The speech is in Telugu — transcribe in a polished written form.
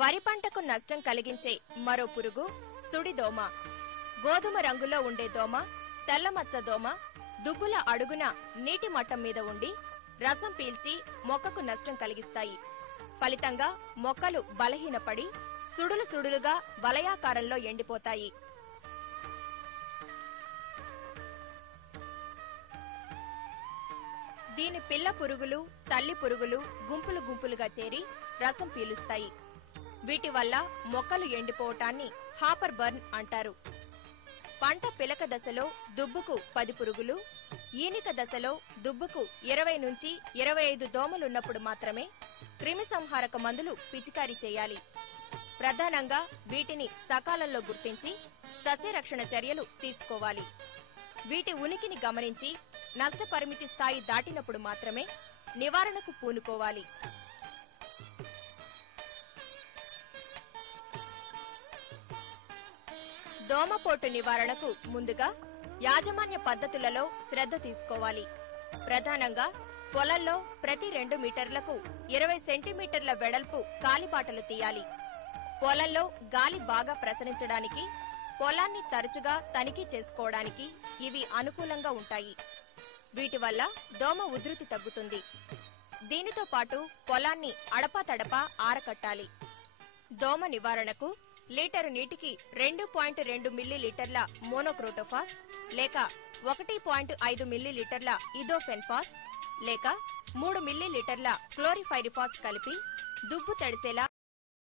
వరి పంటకు నష్టం కలిగించే మరో పురుగు సుడిదోమ. గోధుమ రంగులో ఉండే దోమ, తెల్లమచ్చ దోమ దుబ్బుల అడుగున నీటి మట్టం మీద ఉండి రసం పీల్చి మొక్కకు నష్టం కలిగిస్తాయి. ఫలితంగా మొక్కలు బలహీనపడి సుడులు సుడులుగా వలయాకారంలో ఎండిపోతాయి. దీని పిల్ల పురుగులు, తల్లి పురుగులు గుంపులు గుంపులుగా చేరి రసం పీలుస్తాయి. వీటి వల్ల మొక్కలు ఎండిపోవటాన్ని హాపర్ బర్న్ అంటారు. పంట పిలక దశలో దుబ్బుకు 10 పురుగులు, ఈనిక దశలో దుబ్బుకు 20 నుంచి 25 దోమలున్నప్పుడు మాత్రమే క్రిమి సంహారక మందులు పిచికారీ చేయాలి. ప్రధానంగా వీటిని సకాలంలో గుర్తించి సస్యరక్షణ చర్యలు తీసుకోవాలి. వీటి ఉనికిని గమనించి నష్టపరిమితి స్థాయి దాటినప్పుడు మాత్రమే నివారణకు పూనుకోవాలి. దోమపోటు నివారణకు ముందుగా యాజమాన్య పద్ధతులలో శ్రద్ధ తీసుకోవాలి. ప్రధానంగా పొలంలో ప్రతి 2 మీటర్లకు 20 సెంటీమీటర్ల వెడల్పు కాలిబాటలు తీయాలి. పొలంలో గాలి బాగా ప్రసరించడానికి, పొలాన్ని తరచుగా తనిఖీ చేసుకోవడానికి ఇవి అనుకూలంగా ఉంటాయి. వీటి వల్ల దోమ ఉధృతి తగ్గుతుంది. దీనితో పాటు పొలాన్ని అడపాతడపా ఆరకట్టాలి. దోమ నివారణకు లీటరు నీటికి 2.2 మిల్లీలీటర్ల మోనోక్రోటోఫాస్ లేక 1.5 మిల్లీలీటర్ల ఇథోఫెన్ఫాస్ లేక 3 మిల్లీలీటర్ల క్లోరిఫైరిఫాస్ కలిపి దుబ్బు తడిసేలా